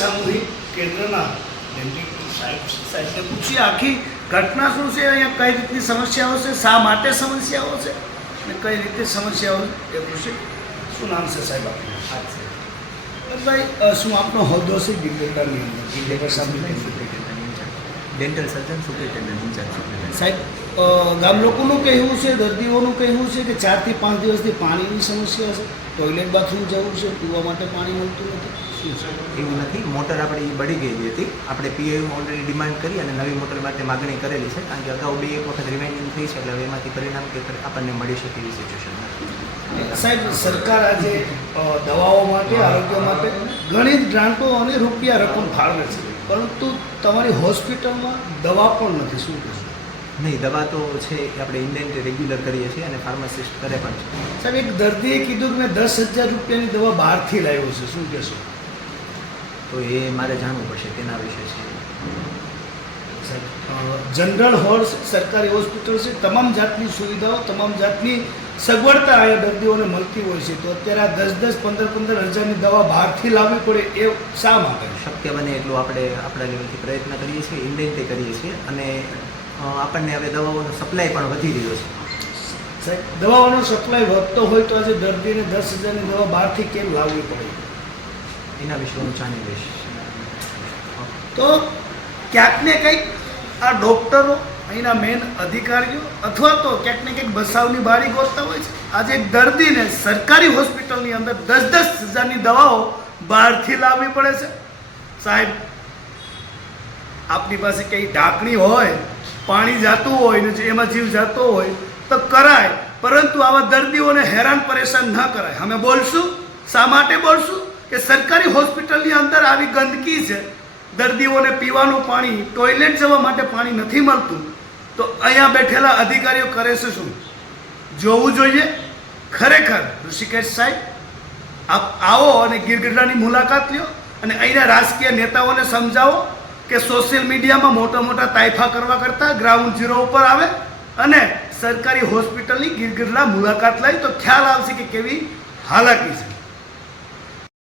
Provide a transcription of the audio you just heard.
સામૂહિક કેન્દ્રના સાહેબને પૂછીએ આખી ઘટના શું છે, અહીંયા કઈ રીતની સમસ્યાઓ છે, શા માટે સમસ્યાઓ છે અને કઈ રીતે સમસ્યાઓ એ પૂછે. શું નામ છે સાહેબ આપનું? ભાઈ શું આપનો હોદ્દો છે ગિરગઢડાની અંદર? Dental surgeon superintendent incharge. સાહેબ ગામ લોકોનું કહેવું છે, દર્દીઓનું કહેવું છે કે 4 થી 5 દિવસથી પાણીની સમસ્યા છે, ટોયલેટ બાથરૂમ જવું છે, પીવા માટે પાણી મળતું નથી. શું છે એવું નથી. મોટર આપણી બળી ગયેલી હતી. આપણે પીઆઈમાં ઓલરેડી ડિમાન્ડ કરી અને નવી મોટર માટે માગણી કરેલી છે, કારણ કે અગાઉ એક વખત રિમાઇન્ડિંગ થઈ છે, એટલે એમાંથી પરિણામ કે આપણને મળી શકે એવી સિચ્યુએશન. સાહેબ સરકાર આજે દવાઓ માટે, આરોગ્ય માટે ઘણી જ ગ્રાન્ટો અને રૂપિયા રકમ ફાળવે છે, પરંતુ તમારી હોસ્પિટલમાં દવા પણ નથી. શું કહેશો? નહીં, દવા તો છે આપણે ઇન્ડેન્ટ રેગ્યુલર કરીએ છીએ અને ફાર્માસિસ્ટ કરે પણ છે. સાહેબ એક દર્દીએ કીધું કે મેં 10,000 રૂપિયાની દવા બહારથી લાવ્યો છે. શું કહેશો? તો એ મારે જાણવું પડશે, તેના વિશે છે. જનરલ હોર્સ સરકારી હોસ્પિટલ છે, તમામ જાતની સુવિધાઓ, તમામ જાતની સગવડતા અહીંયા દર્દીઓને મળતી હોય છે, તો અત્યારે આ 10,000, 15,000 હજારની દવા બહારથી લાવવી પડે એ શા માટે? શક્ય બને એટલું આપણે આપણા લેવલથી પ્રયત્ન કરીએ છીએ, ઇન્ડેન્ટે કરીએ છીએ અને આપણને હવે દવાઓનો સપ્લાય પણ વધી રહ્યો છે. સાહેબ દવાઓનો સપ્લાય વધતો હોય તો આજે દર્દીને 10,000ની દવા બહારથી કેમ લાવવી પડે? એના વિશે હું જાણી લઈશ. તો ક્યાંક ને કંઈક આ ડૉક્ટરો, અહીંના મેન અધિકારીઓ અથવા તો ક્યાંક ને કંઈક બસાવની બારી ગોતતા હોય છે. આજે એક દર્દીને સરકારી હોસ્પિટલની અંદર 10,000ની દવાઓ બહારથી લાવવી પડે છે. સાહેબ આપની પાસે કંઈ ઢાંકણી હોય, પાણી જાતું હોય ને એમાં જીવ જતો હોય તો કરાય, પરંતુ આવા દર્દીઓને હેરાન પરેશાન ન કરાય. અમે બોલશું, શા માટે બોલશું કે સરકારી હોસ્પિટલની અંદર આવી ગંદકી છે, દર્દીઓને પીવાનું પાણી, ટોયલેટ જવા માટે પાણી નથી મળતું, તો અહીંયા બેઠેલા અધિકારીઓ કરે છે શું? જોવું જોઈએ. ખરેખર ઋષિકેશ સાહેબ આપ આવો અને ગિરગઢડાની મુલાકાત લ્યો અને અહીંના રાજકીય નેતાઓને સમજાવો કે સોશિયલ મીડિયામાં મોટા મોટા તાઇફા કરવા કરતાં ગ્રાઉન્ડ ઝીરો ઉપર આવે અને સરકારી હોસ્પિટલની ગિરગઢડા મુલાકાત લઈ તો ખ્યાલ આવશે કે કેવી હાલાકી છે.